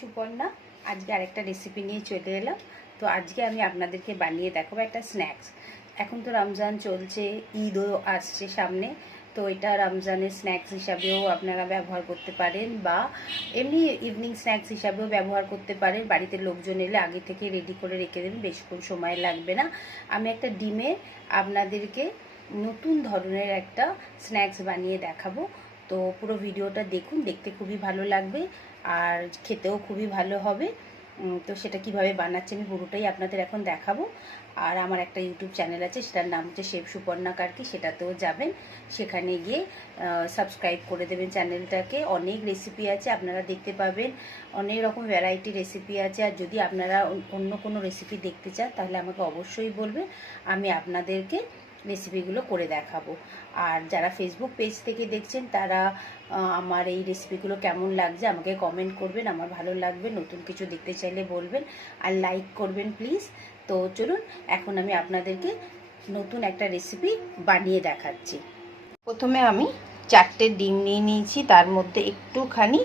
সুপর্ণা আজকে আরেকটা রেসিপি নিয়ে চলে এলাম। তো আজকে আমি আপনাদেরকে বানিয়ে দেখাবো একটা স্ন্যাক্স। এখন তো রমজান চলছে, ঈদও আসছে সামনে, তো এটা রমজানের স্ন্যাক্স হিসাবেও আপনারা ব্যবহার করতে পারেন বা এমনি ইভিনিং স্ন্যাক্স হিসাবেও ব্যবহার করতে পারেন। বাড়িতে লোকজন এলে আগে থেকে রেডি করে রেখে দেবেন, বেশিক্ষণ সময় লাগবে না। আমি একটা ডিমে আপনাদেরকে নতুন ধরনের একটা স্ন্যাক্স বানিয়ে দেখাবো। তো পুরো ভিডিওটা দেখুন, দেখতে খুবই ভালো লাগবে আর খেতেও খুবই ভালো হবে। তো সেটা কিভাবে বানাচ্ছি আমি পুরোটাই আপনাদের এখন দেখাবো। আর আমার একটা ইউটিউব চ্যানেল আছে, সেটার নাম হচ্ছে শেফ সুপর্ণা কার্কি, সেটাতেও যাবেন, সেখানে গিয়ে সাবস্ক্রাইব করে দেবেন চ্যানেলটাকে। অনেক রেসিপি আছে, আপনারা দেখতে পাবেন, অনেক রকম ভ্যারাইটি রেসিপি আছে। আর যদি আপনারা অন্য কোনো রেসিপি দেখতে চান তাহলে আমাকে অবশ্যই বলবেন, আমি আপনাদেরকে রেসিপিগুলো করে দেখাবো। আর যারা ফেসবুক পেজ থেকে দেখছেন তারা আমার এই রেসিপিগুলো কেমন লাগছে আমাকে কমেন্ট করবেন, আমার ভালো লাগবে। নতুন কিছু দেখতে চাইলে বলবেন আর লাইক করবেন প্লিজ। তো চলুন এখন আমি আপনাদেরকে নতুন একটা রেসিপি বানিয়ে দেখাচ্ছি। প্রথমে আমি 4টে ডিম নিয়ে নিয়েছি, তার মধ্যে একটুখানি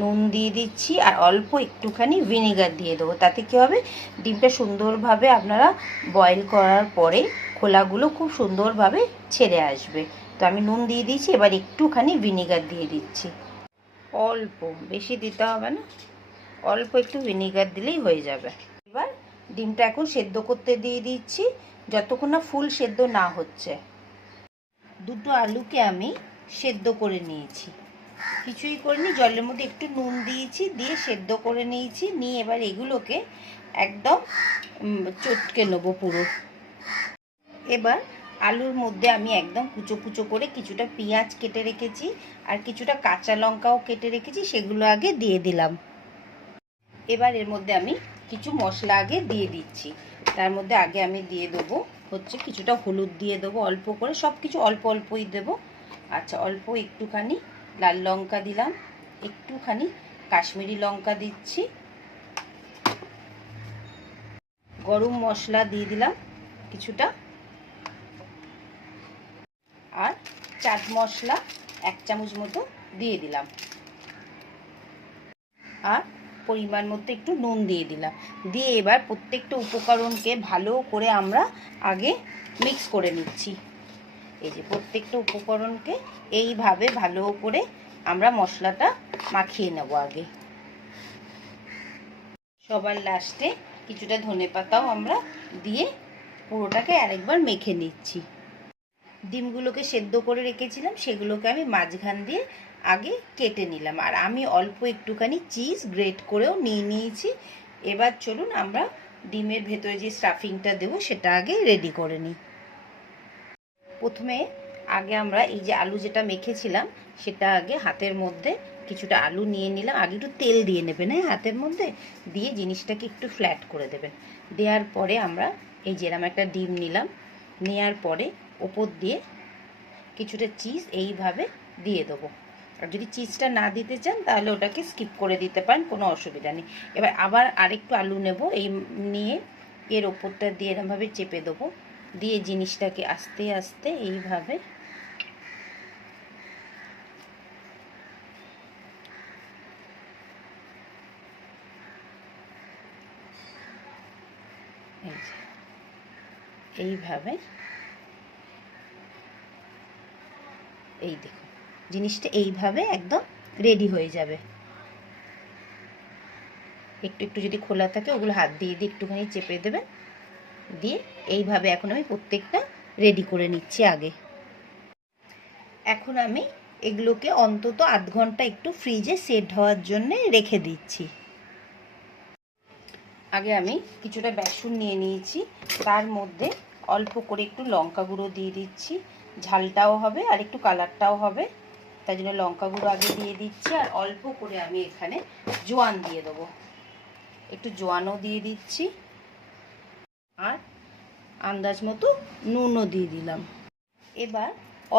নুন দিয়ে দিচ্ছি আর অল্প একটুখানি ভিনেগার দিয়ে দেবো। তাতে কী হবে, ডিমটা সুন্দরভাবে আপনারা বয়েল করার পরে খোলাগুলো খুব সুন্দরভাবে ছেড়ে আসবে। তো আমি নুন দিয়ে দিয়েছি, এবার একটুখানি ভিনেগার দিয়ে দিচ্ছি। অল্প, বেশি দিতে হবে না, অল্প একটু ভিনেগার দিলেই হয়ে যাবে। এবার ডিমটা এখন সেদ্ধ করতে দিয়ে দিচ্ছি, যতক্ষণ না ফুল সেদ্ধ না হচ্ছে। দুটো আলুকে আমি সেদ্ধ করে নিয়েছি, কিছুই করিনি, জলের মধ্যে একটু নুন দিয়েছি, দিয়ে সেদ্ধ করে নিয়েছি। নিয়ে এবার এগুলোকে একদম চটকে নেবো পুরো। এবার আলুর মধ্যে আমি একদম কুচো কুচো করে কিছুটা পেঁয়াজ কেটে রেখেছি আর কিছুটা কাঁচা লঙ্কাও কেটে রেখেছি, সেগুলো আগে দিয়ে দিলাম। এবার এর মধ্যে আমি কিছু মশলা আগে দিয়ে দিচ্ছি। তার মধ্যে আগে আমি দিয়ে দেবো হচ্ছে কিছুটা হলুদ দিয়ে দেবো অল্প করে, সব কিছু অল্প অল্পই দেবো। আচ্ছা, অল্প একটুখানি লাল লঙ্কা দিলাম, একটুখানি কাশ্মীরি লঙ্কা দিচ্ছি, গরম মশলা দিয়ে দিলাম কিছুটা, আর চাট মশলা 1 চামচ মতো দিয়ে দিলাম, আর পরিমাণ মতো একটু নুন দিয়ে দিলাম। দিয়ে এবার প্রত্যেকটা উপকরণকে ভালো করে আমরা আগে মিক্স করে নিচ্ছি। এই যে প্রত্যেকটা উপকরণকে এইভাবে ভালো করে আমরা মশলাটা মাখিয়ে নেব আগে। সবার লাস্টে কিছুটা ধনেপাতাও আমরা দিয়ে পুরোটাকে আরেকবার মেখে নিচ্ছি। ডিমগুলোকে সেদ্ধ করে রেখেছিলাম, সেগুলোকে আমি মাঝখান দিয়ে আগে কেটে নিলাম, আর আমি অল্প একটুখানি চিজ গ্রেট করেও নিয়ে নিয়েছি। এবার চলুন আমরা ডিমের ভেতরে যে স্টাফিংটা দেবো সেটা আগে রেডি করে নিই। প্রথমে আগে আমরা এই যে আলু যেটা মেখেছিলাম সেটা আগে হাতের মধ্যে কিছুটা আলু নিয়ে নিলাম। আগে একটু তেল দিয়ে নেবেন, হ্যাঁ, হাতের মধ্যে দিয়ে জিনিসটাকে একটু ফ্ল্যাট করে দেবেন। দেওয়ার পরে আমরা এই যেরকম একটা ডিম নিলাম, নেওয়ার পরে ওপর দিয়ে কিছুটা চিজ এইভাবে দিয়ে দেবো। আর যদি চিজটা না দিতে চান তাহলে ওটাকে স্কিপ করে দিতে পারেন, কোনো অসুবিধা নেই। এবার আবার আরেকটু আলু নেব, এই নিয়ে এর ওপরটা দিয়ে এরকমভাবে চেপে দেবো, দিয়ে জিনিসটাকে আস্তে আস্তে এইভাবে এইভাবে এই দেখুন জিনিসটা এইভাবে একদম রেডি হয়ে যাবে। একটু একটু যদি খোলা থাকে ওগুলো হাত দিয়ে দিয়ে একটুখানি চেপে দেবেন, দিয়ে এইভাবে এখন আমি প্রত্যেকটা রেডি করে নিচ্ছি আগে। এখন আমি এগুলোকে অন্তত আধ ঘন্টা একটু ফ্রিজে সেট হওয়ার জন্য রেখে দিচ্ছি। আগে আমি কিছুটা বেসন নিয়ে নিয়েছি, তার মধ্যে অল্প করে একটু লঙ্কা গুঁড়ো দিয়ে দিচ্ছি, ঝালটাও হবে আর একটু কালারটাও হবে, তাই জন্য লঙ্কা গুঁড়ো আগে দিয়ে দিচ্ছি। আর অল্প করে আমি এখানে জোয়ান দিয়ে দেবো, একটু জোয়ানও দিয়ে দিচ্ছি, আর আন্দাজ মতো নুনও দিয়ে দিলাম। এবার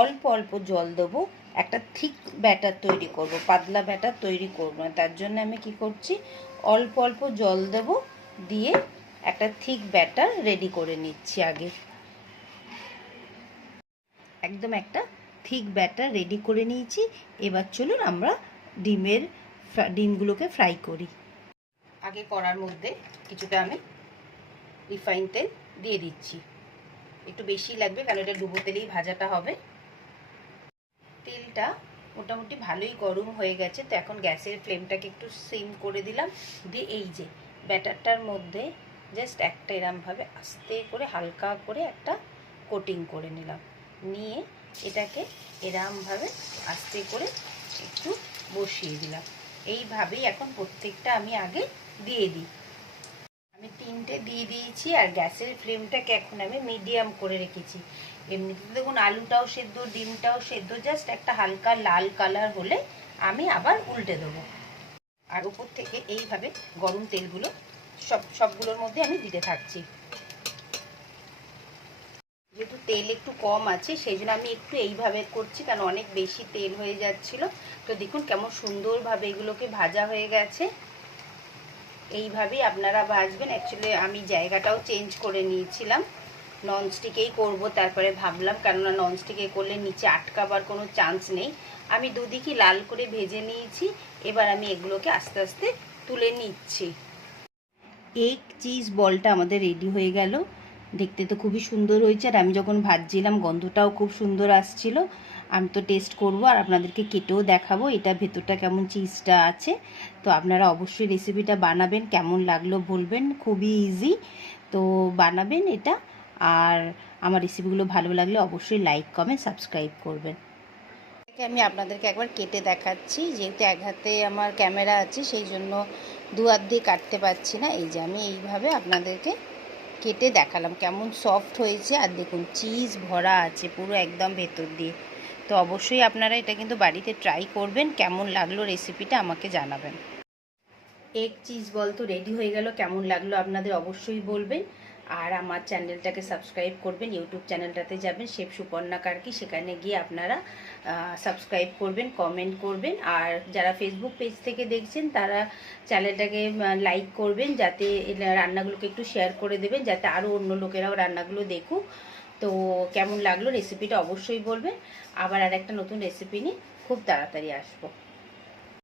অল্প অল্প জল দেবো, একটা থিক ব্যাটার তৈরি করব, পাতলা ব্যাটার তৈরি করব না, তার জন্য আমি কি করছি অল্প অল্প জল দেব, দিয়ে একটা থিক ব্যাটার রেডি করে নিচ্ছি আগে। একদম একটা থিক ব্যাটার রেডি করে নিয়েছি। এবার চলুন আমরা ডিমগুলোকে ফ্রাই করি। আগে কড়ার মধ্যে কিছুটা আমি রিফাইন তেল দিয়ে দিচ্ছি, একটু বেশি লাগবে কারণ এটা ডুবো তেলেই ভাজাটা হবে। তেলটা মোটামুটি ভালোই গরম হয়ে গেছে, তো এখন গ্যাসের ফ্লেমটাকে একটু সিম করে দিলাম, দিয়ে এই যে ব্যাটারটার মধ্যে জাস্ট একটা এরমভাবে আস্তে করে হালকা করে একটা কোটিং করে নিলাম, নিয়ে এটাকে এরমভাবে আস্তে করে একটু বসিয়ে দিলাম। এইভাবেই এখন প্রত্যেকটা আমি আগে দিয়ে দিই। আমি 3টে দিয়ে দিয়েছি আর গ্যাসের ফ্লেমটাকে এখন আমি মিডিয়াম করে রেখেছি। এমনিতে দেখুন আলুটাও সেদ্ধ, ডিমটাও সেদ্ধ, জাস্ট একটা হালকা লাল কালার হলে আমি আবার উল্টে দেবো। আর উপর থেকে এইভাবে গরম তেলগুলো সবগুলোর মধ্যে আমি দিতে থাকছি। যেহেতু তেল একটু কম আছে সেই জন্য আমি একটু এইভাবে করছি, কারণ অনেক বেশি তেল হয়ে যাচ্ছিল। তো দেখুন কেমন সুন্দরভাবে এগুলোকে ভাজা হয়ে গেছে। এইভাবেই আপনারা ভাজবেন। অ্যাকচুয়ালি আমি জায়গাটাও চেঞ্জ করে নিয়েছিলাম, ননস্টিকেই করব, তারপরে ভাবলাম কেননা ননস্টিকে করলে নিচে আটকাবার কোনো চান্স নেই। আমি দুদিকই লাল করে ভেজে নিয়েছি, এবার আমি এগুলোকে আস্তে আস্তে তুলে নিচ্ছি। এগ চিজ বলটা আমাদের রেডি হয়ে গেল। দেখতে তো খুবই সুন্দর হয়েছে, আর আমি যখন ভাজছিলাম গন্ধটাও খুব সুন্দর আসছিল। আমি তো টেস্ট করব আর আপনাদেরকে কেটেও দেখাবো এটা ভেতরটা কেমন চিজটা আছে। তো আপনারা অবশ্যই রেসিপিটা বানাবেন, কেমন লাগলো বলবেন, খুবই ইজি, তো বানাবেন এটা। আর আমার রেসিপিগুলো ভালো লাগলে অবশ্যই লাইক কমেন্ট সাবস্ক্রাইব করবেন। আমি আপনাদেরকে একবার কেটে দেখাচ্ছি, যেহেতু এক হাতে আমার ক্যামেরা আছে সেই জন্য দু হাত দিয়ে কাটতে পারছি না। এই যে আমি এইভাবে আপনাদেরকে কেটে দেখালাম কেমন সফট হয়েছে, আর দেখুন চিজ ভরা আছে পুরো একদম ভেতর দিয়ে। তো অবশ্যই আপনারা এটা কিন্তু বাড়িতে ট্রাই করবেন, কেমন লাগলো রেসিপিটা আমাকে জানাবেন। এগ চিজ বল তো রেডি হয়ে গেল, কেমন লাগলো আপনাদের অবশ্যই বলবেন। আর আমার চ্যানেলটাকে সাবস্ক্রাইব করবেন, ইউটিউব চ্যানেলটাতে যাবেন শেফ সুপর্ণা কার্কি, সেখানে গিয়ে আপনারা সাবস্ক্রাইব করবেন, কমেন্ট করবেন। আর যারা ফেসবুক পেজ থেকে দেখছেন তারা চ্যানেলটাকে লাইক করবেন, যাতে রান্নাগুলোকে একটু শেয়ার করে দেবেন, যাতে আরও অন্য লোকেরাও রান্নাগুলো দেখুক। তো কেমন লাগলো রেসিপিটা অবশ্যই বলবেন। আবার আর একটা নতুন রেসিপি নিয়ে খুব তাড়াতাড়ি আসবো।